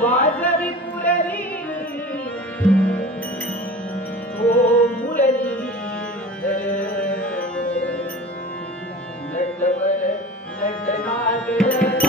वाजवी मुरली ओ मुरली नटवर नटनागर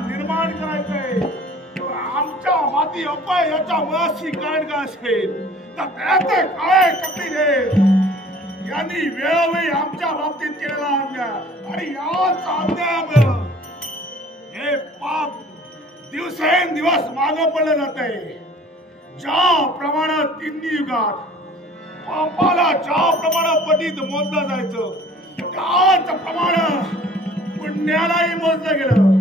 निर्माण करायचंय आमच्या माती अपयशाच्या मुळाशी कारण काय असेल तर त्याचे काळे कपिले यांनी वेळोवेळी आमच्या बाबतीत केलेला अन्याय आणि याच अन्यायामुळे हे पाप दिवसेंदिवस मागे पडले जाते. ज्या प्रमाणे तिन्ही युगात पापाला ज्या प्रमाणे पटीत मोजलं जायचं त्याच प्रमाणे पुण्यालाही मोजलं गेलं.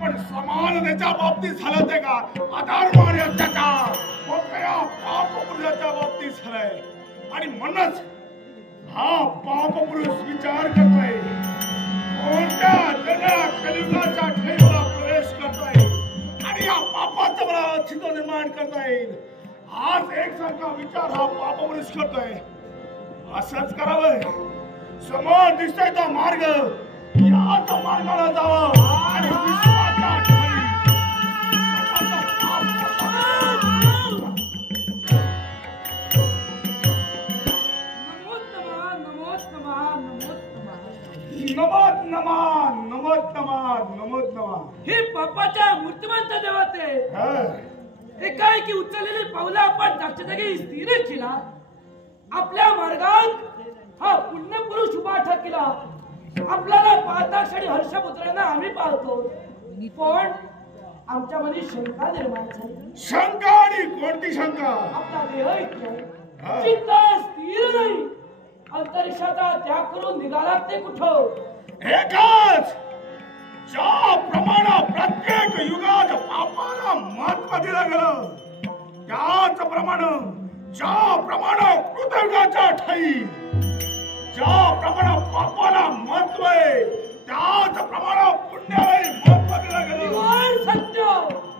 पण समानतेच्या बाबतीत झालं ते का अधर्म आणि अत्याचार मोठ्या पाप पुरुषाच्या बाबतीत झालंय. आणि म्हणूनच हा पाप पुरुष विचार करतोय कोणत्या जगात कलियुगाच्या ठेवला प्रवेश करता येईल आणि या पापाचं मला अस्तित्व निर्माण करता येईल. आज एकसारखा विचार हा पाप पुरुष करतोय. असंच करावं. समोर दिसतोय तो मार्ग याच मार्गाला जावं आणि विश्वाच्या ठाई हे पापाच्या मूर्तिमंत देवते एकाएकी उचललेली पावलं आपण जागच्या जागी स्थिर केला. आपल्या मार्गात हा पुण्य पुरुष उभा ठाकला. आपल्याला पाहता क्षणी हर्षपुत्रांना आम्ही पाहतो पण आमच्या मध्ये शंका निर्माण झाली. शंका आणि कोणती शंका? आपला देह इच्छा चित्त स्थिर नाही. अंतरिक्षाचा त्याग करून निघालात ते कुठं? एकच ज्या प्रमाणे प्रत्येक युगात पापाला महत्व दिलं गेलं त्याच प्रमाणे ज्या प्रमाणे कृतयुगाच्या ठाई ज्या प्रमाणे पापाला महत्व आहे त्याच प्रमाणे पुण्यालाही महत्व दिलं गेलं. सत्य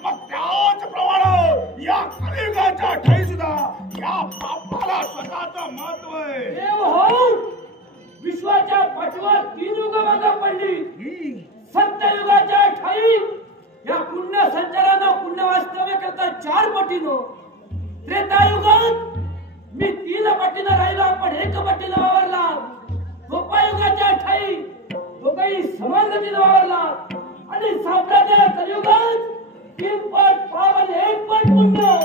मग त्याच प्रमाणे या कलियुगाच्या ठाई सुद्धा या पापाला स्वतःचं महत्व आहे. देव हो विश्वाच्या पाठीवर 3 युग मागे पडली. सत्ययुगाच्या ठाई या पुण्य संचारानं पुण्य वास्तव्य करता 4 पटीनं. त्रेतायुगात मी 3 पटीनं राहिलो आपण 1 पटीनं वावरला. द्वापारयुगाच्या ठाई दोघंही समान गतीनं वावरला आणि साम्राज्य कलियुगात 3 पट पाप आणि 1 पट पुण्य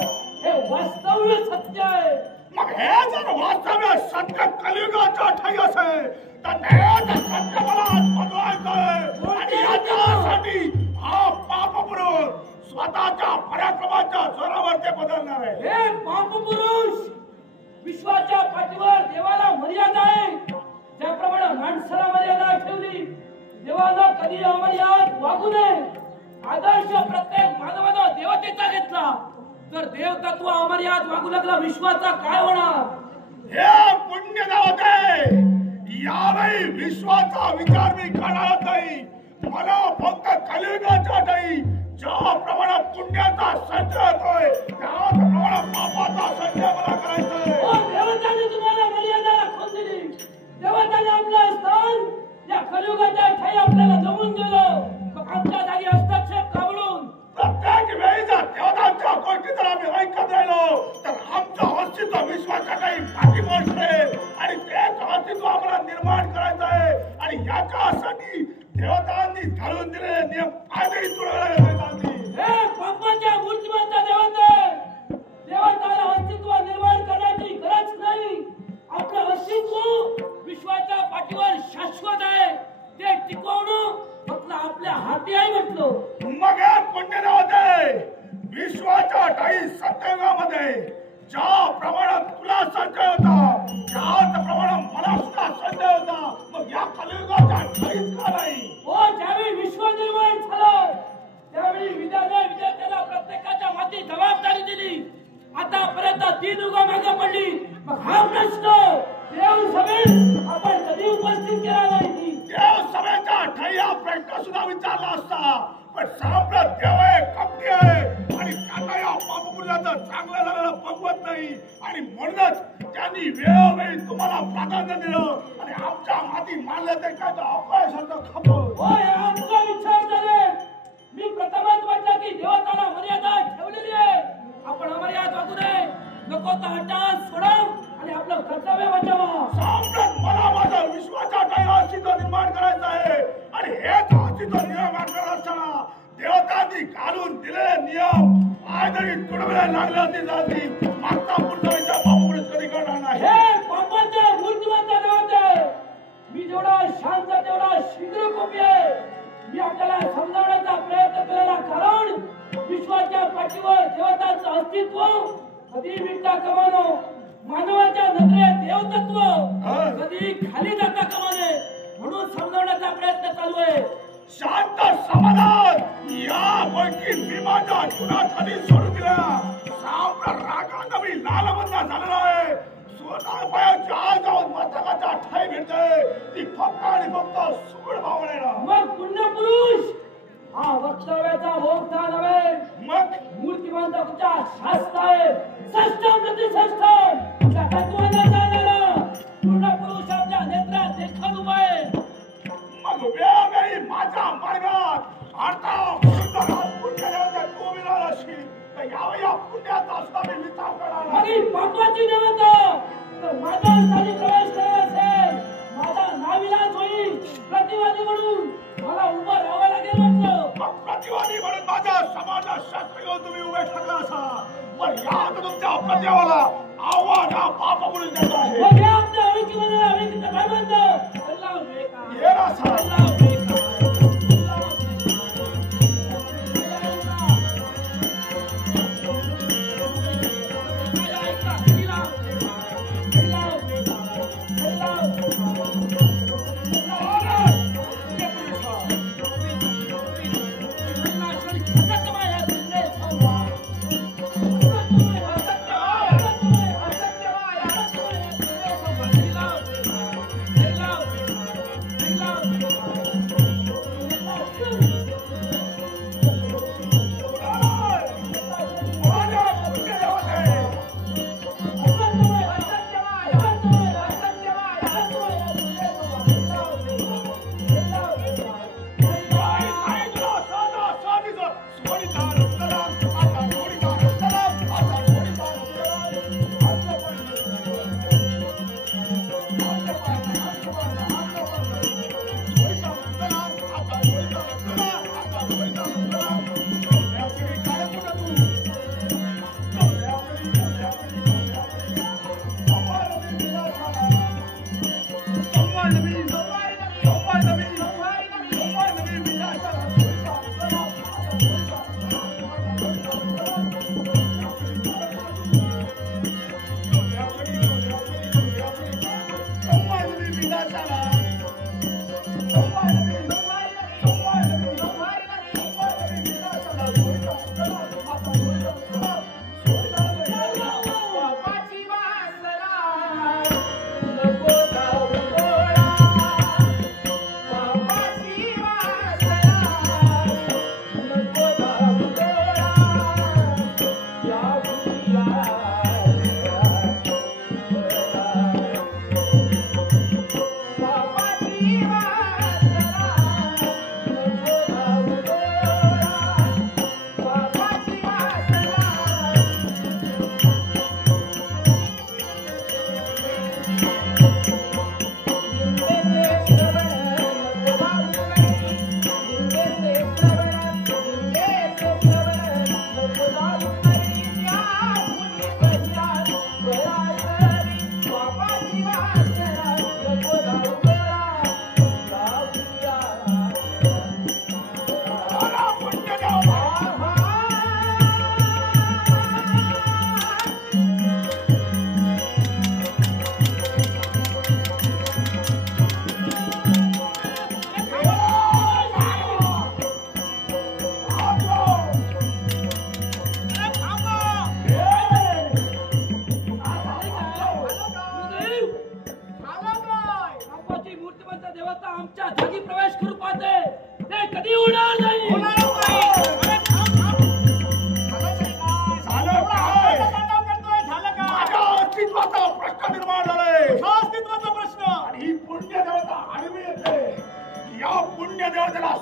हे वास्तव्य सत्य आहे. मग हे जर वास्तव्य सत्य कलियुगाच्या ठाई असेल तर त्यात सत्य मला बदलायचं आहे आणि याच्यासाठी हा पाप पुरुष स्वतःच्या पराक्रमाच्या जोरावर ते बदलणार आहे. हे पाप पुरुष विश्वाच्या पाठीवर देवाला मर्यादा आहे. त्याप्रमाणे माणसाला मर्यादा ठेवली. देवानं कधी अमर्याद वागू नये. आदर्श प्रत्येक मानवानं देवतेचा घेतला तर देवतत्व अमर्याद वागू लागला विश्वाचा काय होणार? हे पुण्य नव्हते. यावेळी विश्वाचा विचार मी करणार नाही. मला फक्त कलियुगाच्या ठाई ज्या प्रमाणात पुण्याचा संचय होतोय त्याच प्रमाणात पापाचा संचय मला करायचा आहे. देवताने तुम्हाला मर्यादा राखून दिली. देवताने आपलं स्थान या कलियुगाच्या ठाई आपल्याला जमून दिलं. मग आमच्या जागी हस्तक्षेप काढून प्रत्येक वेळी जर देवतांच्या गोष्टी जर आम्ही ऐकत राहिलो तर आमचं अस्तित्व विश्वाच्या काही पाठीवर राहील आणि तेच अस्तित्व आम्हाला निर्माण करायचं आहे. आणि याच्यासाठी देवतांनी घालून दिलेले नियम आजही तुडवले जातील. हे पापाच्या मूर्तिमंत देवते देवताला अस्तित्व निर्माण करण्याची गरज नाही. आपलं अस्तित्व विश्वाच्या पाठीवर शाश्वत आहे. ते टिकवणं फक्त आपल्या हाती आहे म्हटलं. मग पुण्य नव्हते. विश्वाच्या ठाई सत्ययुगामध्ये ज्या प्रमाणात तुला संचय होता त्याच प्रमाणात मला सुद्धा संचय होता. मग या कलियुगाच्या ठाईच का नाही? हो ज्यावेळी विश्व निर्माण झालं त्यावेळी विद्यार्थ्याला प्रत्येकाच्या माती जबाबदारी दिली. आतापर्यंत 3 युग मागे पडली. मग हा प्रश्न देव सभेत आपण कधी उपस्थित केला नाही. देव सभेच्या ठाई हा प्रश्न सुद्धा विचारला असता पण साम्राज्य देव आहे कपटी आहे आणि त्यांना या पापपुण्याचं चांगलं झालेलं बघवत नाही. आणि म्हणूनच त्यांनी वेळोवेळी तुम्हाला प्राधान्य दिलं आणि आमच्या माती मानलं ते काय अपयशाचं खपवलं. होय आमचा विचार झाले. मी प्रथमच म्हटलं की देवताला मर्यादा ठेवलेली आहे. आपण अमर्याद वागू नये. नको तर हटास सोडा आणि आपलं कर्तव्य बजावा. साम्राज्य मला माझा विश्वाच्या ठाई अस्तित्व निर्माण करायचं आहे आणि हेच अस्तित्व निर्माण करत असताना देवतांनी घालून दिलेले नियम काहीतरी तुडवल्या लागल्या ती जाती मागता पुढच्या बाबूकडे कधी करणार नाही. हे बापाच्या मूर्तिमंत देवते, मी जेवढा शांत तेवढा शीघ्र कोपी आहे. मी आपल्याला समजावण्याचा प्रयत्न केलेला कारण विश्वाच्या पाठीवर देवतांचं अस्तित्व कधी विटा कमानो, मानवाच्या नजरेत देवतत्व कधी खाली जाता कामा नये म्हणून समजावण्याचा प्रयत्न चालू आहे. शांत समाधान यापैकी मी माझ्या जुना कधी सोडून दिला. साम्र रागानं मी लालबंदा झालेला आहे. स्वतः पायाच्या आत जाऊन मस्तकाच्या ठाई भेटते ती फक्त आणि फक्त सूड भावनेला. मग पुण्यपुरुष हा वक्तव्याचा भोगता नव्हे, मग मूर्तिमंताच्या शास्त्र आहे. षष्टम प्रतिष्ठम त्या तत्वांना जाणारा पूर्ण पुरुष आपल्या नेत्रात देखत उभा आहे. मग वेळोवेळी माझ्या मार्गात अर्थात सुंदर पुण्यदेवता तू विराळ असशील तर या पुण्याचा सुद्धा मी विचार करणार मग नाही. ही पापाची देवता तर माझ्या स्थानी प्रवेश करत असेल, माझा नाविलाज होईल. प्रतिवादी म्हणून मला उभं राहावं लागेल म्हटलं. मग प्रतिवादी म्हणून माझ्या समाजात शस्त्र घेऊन तुम्ही उभे ठाकला असा पण या तुमच्या प्रतिवाला आव्हान हा पाप म्हणून देत आहे. मग या आपल्या अविकीमध्ये अविकीचं भाईबंद अल्लाह बेकार, ये ना सा अल्लाह बेकार.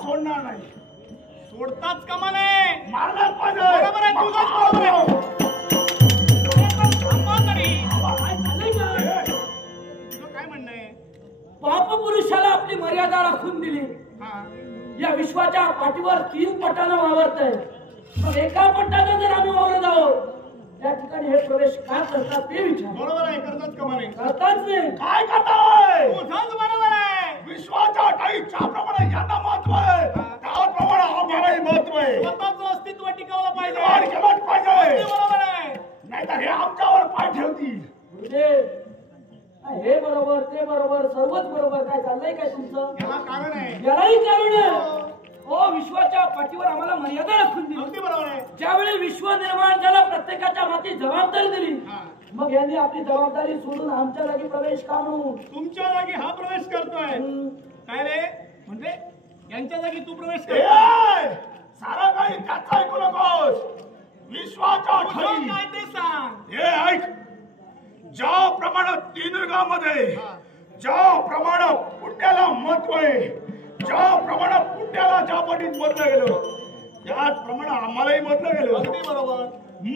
सोडणार नाही. सोडताच कामा नये, मारणार पाहिजे. बरोबर आहे, तुझंच बरोबर आहे. थांबा तरी. काय झालंय का? तुझं काय म्हणणं आहे? पापपुरुषाला आपली मर्यादा राखून दिली. हा, या विश्वाच्या पाठीवर 3 पटानं वावरत आहे. मग एका पट्ट्यानं जर आम्ही वावरत आहोत त्या ठिकाणी हे प्रवेश का करतात ते विचार. बरोबर आहे, करतात का म्हणे? करताच नाही. काय करताय? तुझंच बरोबर आहे. विश्वाच्या ठाई ज्याप्रमाणे यांना महत्व आहे त्याप्रमाणे आम्हालाही महत्व आहे. स्वतःचं अस्तित्व टिकवलं पाहिजे. निर्माण केलंच पाहिजे. अगदी बरोबर आहे. नाहीतर हे आमच्यावर पाय ठेवतील. गुरुदेव हे बरोबर ते बरोबर सर्वच बरोबर. काय चाललंय काय तुमचं? याला कारण आहे. यालाही कारण आहे. हो विश्वाच्या पाठीवर आम्हाला मर्यादा राखून दिली. अगदी बरोबर आहे. ज्यावेळी विश्व निर्माण झालं प्रत्येकाच्या हाती जबाबदारी दिली. मग यांनी आपली जबाबदारी सोडून आमच्या जागी प्रवेश का म्हणून तुमच्या जागी हा प्रवेश करतोय. काय रे म्हणजे यांच्या जागी तू प्रवेश ए, करतोय. सारा काही त्याचं ऐकू नकोस. विश्वाच्या तुझं ठाई काय ते सांग. हे ऐक. ज्याप्रमाणे तीन युगामध्ये ज्याप्रमाणे पुण्याला महत्व आहे ज्याप्रमाणे पुण्याला ज्या पटीत म्हटलं गेलं त्याचप्रमाणे आम्हालाही म्हटलं गेलं. अगदी बरोबर.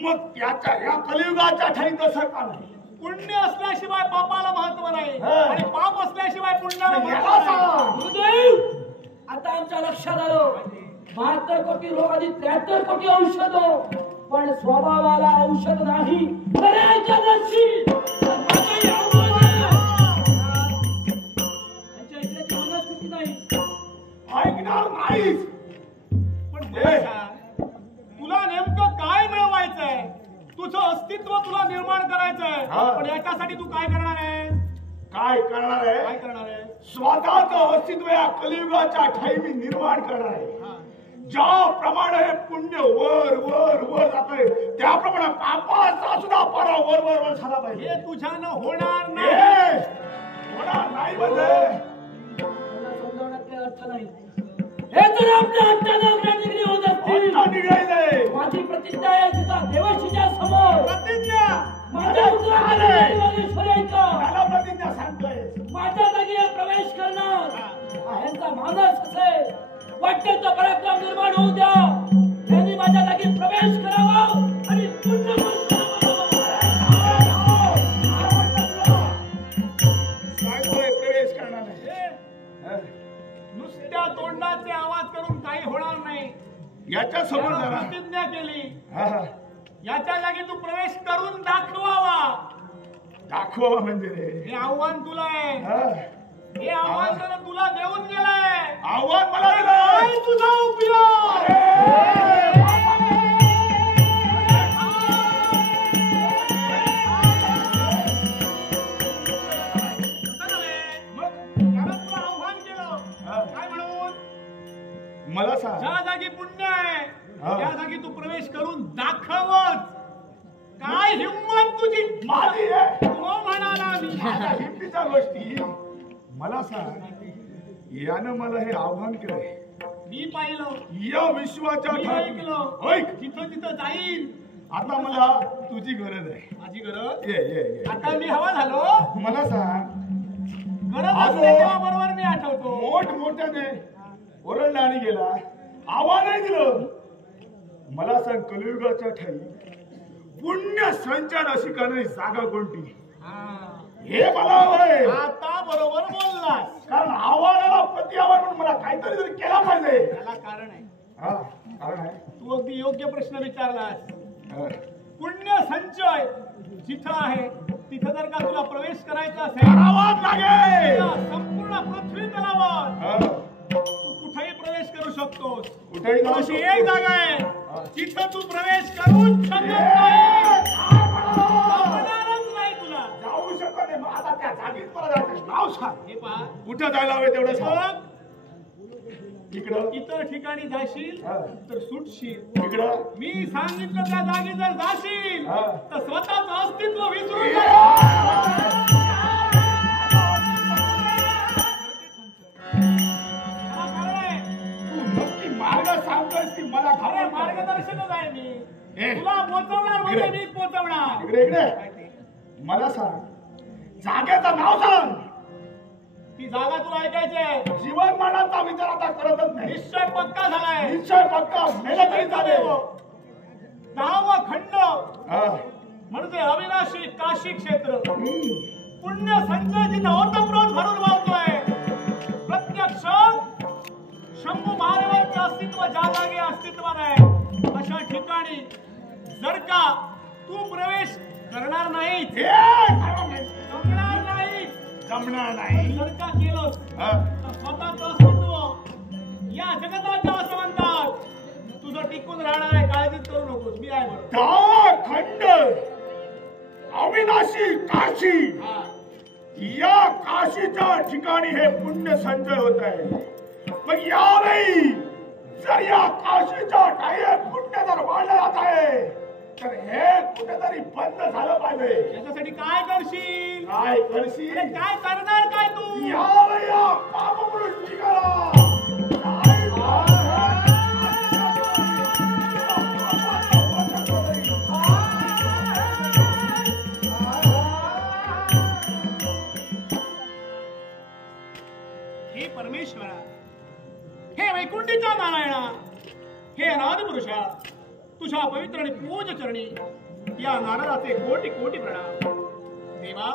मग त्याच्या या कलियुगाच्या ठाई तसं का नाही? पुण्य असल्याशिवाय पापाला महत्व नाही हा. आणि पाप असल्याशिवाय पुण्याला मग महत्व याला नाही. सांग. गुरुदेव आता आमच्या लक्षात आलं 72 कोटी रोग आणि 73 कोटी औषध पण स्वभावाला औषध नाही. करायच्या नशी. माझंही आव्हान आहे. यांच्या ऐकण्याची मनस्थिती नाही. ऐकणार नाहीस. पण मला सांग, तुला नेमकं काय मिळवायचंय? तुझं अस्तित्व तुला निर्माण करायचंय. हा. पण याच्यासाठी तू काय करणार आहे? काय करणार काय आहे? करणार आहे? स्वतःचं अस्तित्व या कलियुगाच्या ठाई मी निर्माण करणार आहे. हा. ज्याप्रमाणे हे पुण्य वर वर वर जातंय त्याप्रमाणे पापाचा सुद्धा पारा वर वर वर झाला पाहिजे. हे तुझ्यानं होणार नाही. ए, होणार नाही म्हणजे त्यांना समजावण्यात काही अर्थ नाही. हे तर आपल्या हट्टानं डिग्री होत असतील. आता निघायचंय. माझी प्रतिज्ञा आहे तिचा देवशीच्या समोर प्रतिज्ञा. माझ्या त्याला प्रतिज्ञा सांगतोय. माझ्या जागी हे प्रवेश करणार ह्यांचा मानस असे वाटते तो पराक्रम निर्माण होऊ द्या. त्यांनी माझ्या जागी प्रवेश करावा आणि पुण्य सांगतोय प्रवेश करणार नाही. हे, नुसत्या तोंडाचे आवाज करून काही होणार नाही. याच्या समोर त्यानं जरा प्रतिज्ञा केली. हा, हा. याच्या जागी तू प्रवेश करून दाखवावा. दाखवा म्हणजे रे. हे आव्हान तुला आहे. हा. हे आव्हान त्यानं तुला देऊन गेलंय. आव्हान मला काय दिलं. तुझा उपयोग? असं नव्हे. मग त्यानं तुला आव्हान केलं. काय म्हणून? मला सांग. ज्या जागी पुण्य आहे हा. त्या जागी तू प्रवेश करून दाखवच. काय हिंमत तुझी? माझी आहे. तो म्हणाला मी. आता हिमतीच्या गोष्टी मला सांग. यानं मला हे आव्हान केलंय. मी पाहिलं. या विश्वाच्या मी ठाई ऐकलं. ऐक. तिथं तिथं जाईल. आता मला तुझी गरज आहे. माझी गरज. ये ये ये. आता मी हवा झालो. मला सांग. गरज आलो. असते तेव्हा बरोबर मी आठवतो. मोठ मोठ्याने ओरडला आणि गेला. आव्हानही दिलं. मला सांग कलियुगाच्या ठाई पुण्य संचार अशी करणारी जागा कोणती? हा. हे मला हवंय. आता बरोबर बोललास. कारण आव्हानाला प्रति आव्हान म्हणून मला काहीतरी तरी केला पाहिजे. त्याला कारण आहे. हा, कारण आहे. तू अगदी योग्य प्रश्न विचारलास. हा. पुण्य संचय जिथं आहे तिथं जर का तुला प्रवेश करायचा असेल करावाच लागेल. या संपूर्ण पृथ्वी तलावर हा. तू कुठेही प्रवेश करू शकतोस. कुठेही जाऊ अशी शकतो. एक जागा आहे जिथं तू प्रवेश करूच शकत नाही. जमणारच नाही तुला. जाऊ शकत नाही. मग आता त्या जागीच मला जायचं. नाव सांग. हे पहा. कुठं जायला हवे तेवढं सांग. बघ, इकडं इतर ठिकाणी जाशील हा. तर सुटशील. इकडं मी सांगितलं त्या जागी जर जाशील हा. तर स्वतःचं अस्तित्व विसरून जाशील. त्याला कारण आहे. तू नक्की मार्ग सांगतोयस की मला अरे घाबरतोय? मार्गदर्शनच आहे मी. ए. तुला पोहोचवणार म्हणजे इकडे. मी पोहोचवणार. इकडे इकडे मला सांग. जागेचं नाव सांग. ती जागा तुला ऐकायची आहे. जीवन मरणाचा विचार आता करतच नाही. निश्चय पक्का झालाय. निश्चय पक्का मेला तरी चालेल. 10वा खंड हा. म्हणजे अविनाशी काशी क्षेत्र. हम्म. पुण्य संचय जिथं ओतप्रोत भरून वाहतोय. प्रत्यक्ष शंभू महाराजांचं अस्तित्व ज्या जागी अस्तित्वात आहे अशा ठिकाणी जर का तू प्रवेश करणार नाही जमणार नाही जमणार नाही जर का केलंस हा. तर स्वतःचं अस्तित्व या जगताच्या असं म्हणतात तुझं टिकून राहणार आहे. काळजीच करू नकोस, मी आहे बरोबर. दहा खंड अविनाशी काशी हा. या काशीच्या ठिकाणी हे पुण्य संचय होत आहे. पण यावेळी जर या काशीच्या काही पुण्य जर वाढलं जात आहे तर हे कुठेतरी बंद झालं पाहिजे. याच्यासाठी काय करशील? काय करशील? अरे काय करणार काय तू? यावेळी या पापपुरुषीला हे परमेश्वरा, हे वैकुंठीच्या नारायणा, हे अनाद पुरुषा, तुझ्या पवित्र आणि पूज चरणी या नारदाचे कोटी कोटी प्रणाम. देवा,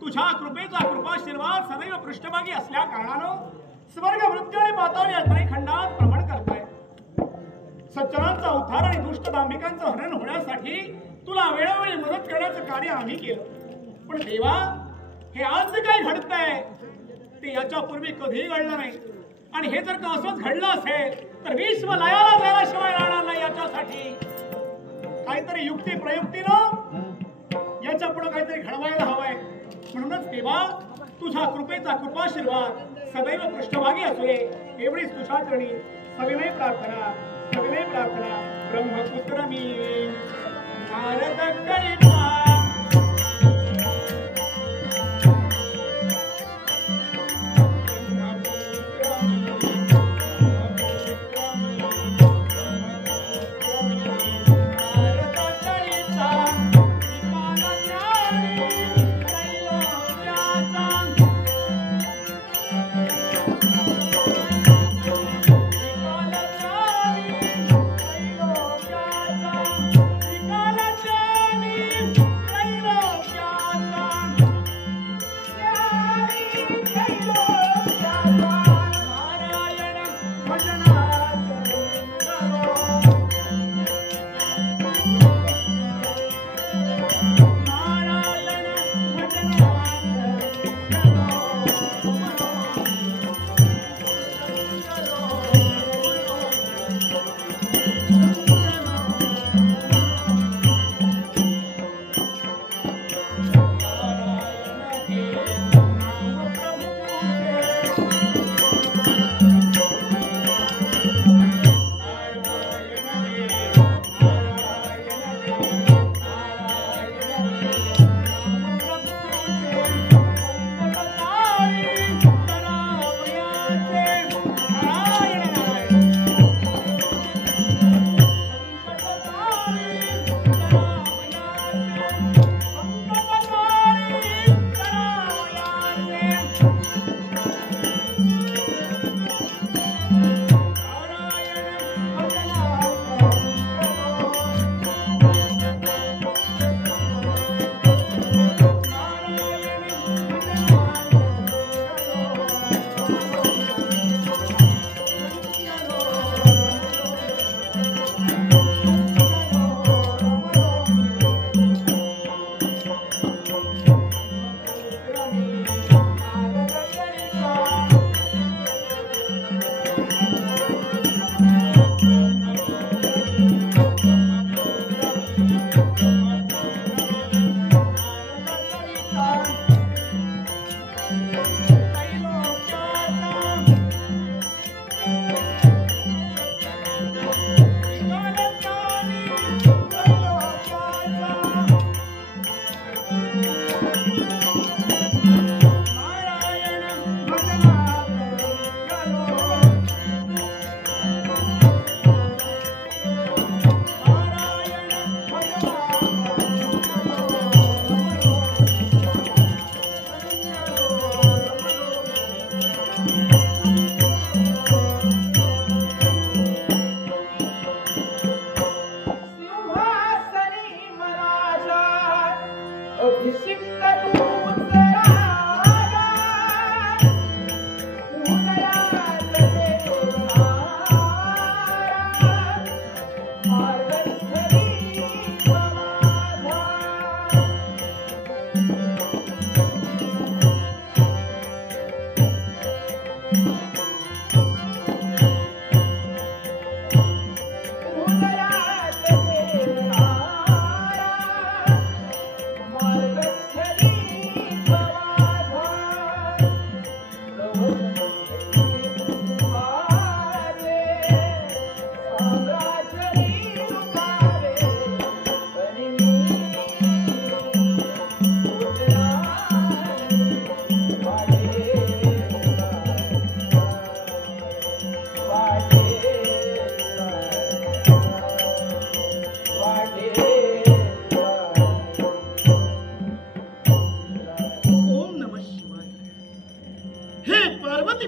तुझ्या कृपेचा कृपाशीर्वाद सदैव पृष्ठभागी असल्या कारणानं स्वर्ग मृत्यू आणि पाताळ या खंडात भ्रमण करताय. सज्जनांचा उद्धार आणि दुष्ट दांभिकांचं हनन होण्यासाठी तुला वेळोवेळी मदत करण्याचं कार्य आम्ही केलं. पण देवा, हे आज जे काही घडतंय ते याच्या पूर्वी कधीही घडलं नाही. आणि हे जर का असंच घडलं असेल तर विश्व लयाला जाण्याशिवाय राहणार नाही. याच्यासाठी काहीतरी युक्ती प्रयुक्तीनं याच्या पुढे काहीतरी घडवायला हवंय. म्हणूनच देवा, तुझा कृपेचा कृपाशीर्वाद सदैव पृष्ठभागी असू दे एवढीच तुझ्या चरणी सविनय प्रार्थना, सविनय प्रार्थना. ब्रह्मपुत्र मी नारद करिता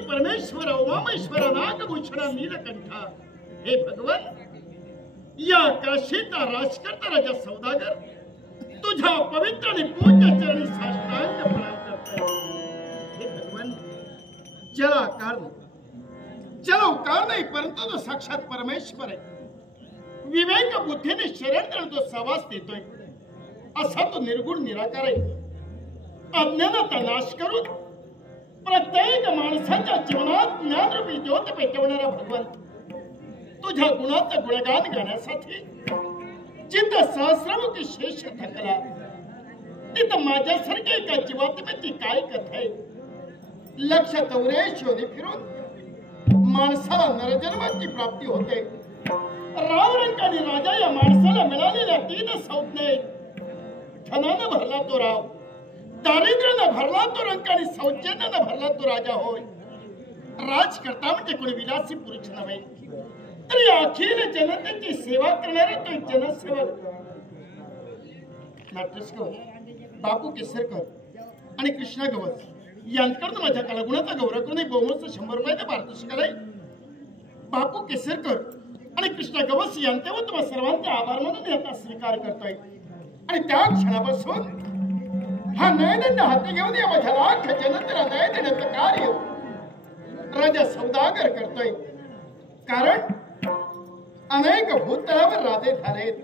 परमेश्वर उमामेश्वर नागभूषण नीलकंठ हे भगवान या काशीचा राजकर्ता राजा सौदागर तुझ्या पवित्र आणि पूज्य चरणी साष्टांग प्रणाम करतोय हे भगवान चला कारण चलो कारण नाही परंतु तो साक्षात परमेश्वर आहे विवेक बुद्धीने शरण जो सहवास देतोय असा तो निर्गुण निराकार आहे अज्ञानाचा नाश करून प्रत्येक माणसाच्या जीवनात ज्ञानरूपी ज्योत पेटवणारा भगवान तुझ्या गुणाचं गुणगान गाण्यासाठी जिथं सहस्रमुखी शेष थकला तिथं माझ्यासारख्या एका जीवात्म्याची काय कथा आहे लक्ष तवरे शोधे फिरून माणसाला नरजन्माची प्राप्ती होते रावरंक आणि राजा या माणसाला मिळालेल्या 3 संज्ञा धनानं भरला तो राव दारिद्र्यानं भरला तो रंक आणि सौजन्यानं भरला तो राजा होय राजकर्ता म्हणजे कोणी विलासी पुरुष नव्हे तर या अखिल जनतेची सेवा करणारा तो जनसेवक नाट्यस्कर बापू केसरकर आणि कृष्णा गवस यांकडून माझ्या कलागुणाचा गौरव करून बहुमत 100 रुपयाचा पारितोषिक आहे बापू केसरकर आणि कृष्णा गवस यांच्यावर तुम्हा सर्वांचे आभार मानून याचा स्वीकार करतोय आणि त्या क्षणापासून हा न्यायदंड हाती घेऊन या माझ्या लाख जनतेला न्याय देण्याचं कार्य राजा सौदागर करतोय कारण अनेक भूतलावर राजे झालेत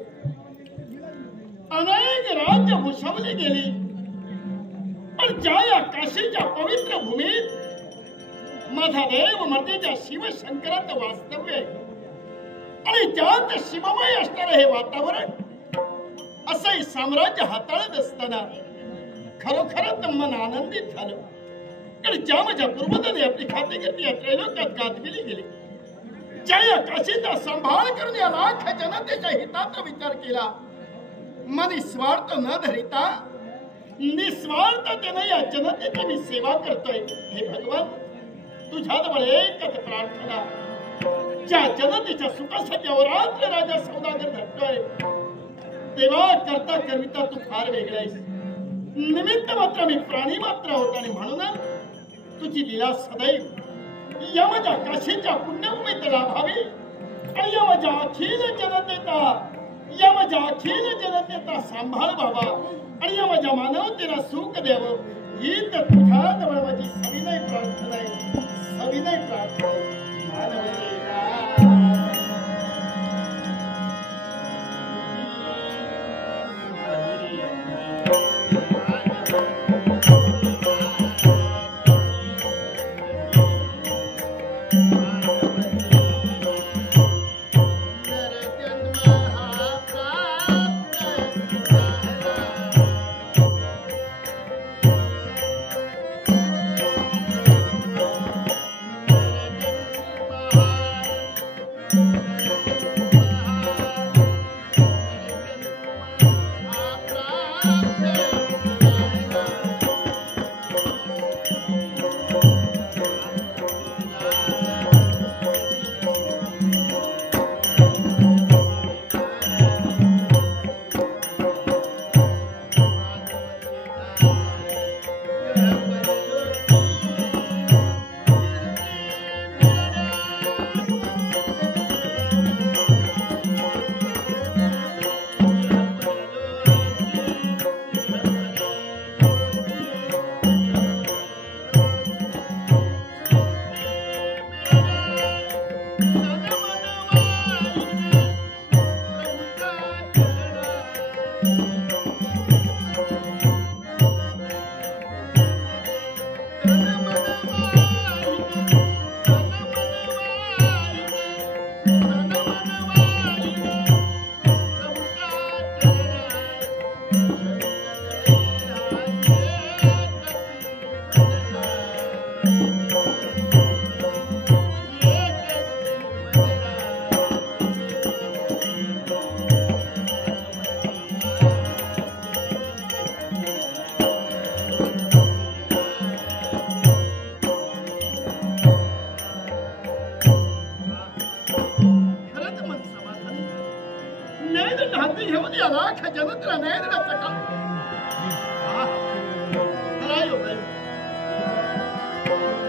अनेक राज्य भूषवली गेली पण ज्या या काशीच्या पवित्र भूमीत माझा देव मर्दीच्या शिवशंकराचं वास्तव्य आहे आणि ज्यात शिवमय असणारं हे वातावरण असंही साम्राज्य हाताळत असताना खरोखरच मन आनंदित झालं कारण ज्या माझ्या पूर्वजांनी आपली खातेगिरी या त्रैलोक्यात गाजविली गेली ज्या या काशीचा सांभाळ करून या लाख जनतेच्या हिताचा विचार केला मनी स्वार्थ न धरिता निस्वार्थतेने या जनतेची मी सेवा करतोय हे भगवान तुझ्याजवळ एकच प्रार्थना ज्या जनतेच्या सुखासाठी अवरात्र राजा सौदागर धरतोय तेव्हा करता करविता तू फार वेगळा आहेस निमित्त मात्र मी प्राणी मात्र होत आणि म्हणूनच तुझी लीला सदैव या माझ्या काशीच्या पुण्यभूमीत लाभावी आणि या माझ्या अखिल जनतेचा सांभाळ व्हावा आणि या माझ्या मानवतेला सुख द्यावं ही तर तुझ्या जवळ माझी सविनय प्रार्थना आहे सविनय प्रार्थना आहे मानवतेला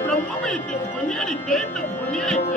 ब्रह्ममय तेच ध्वनी ऐकू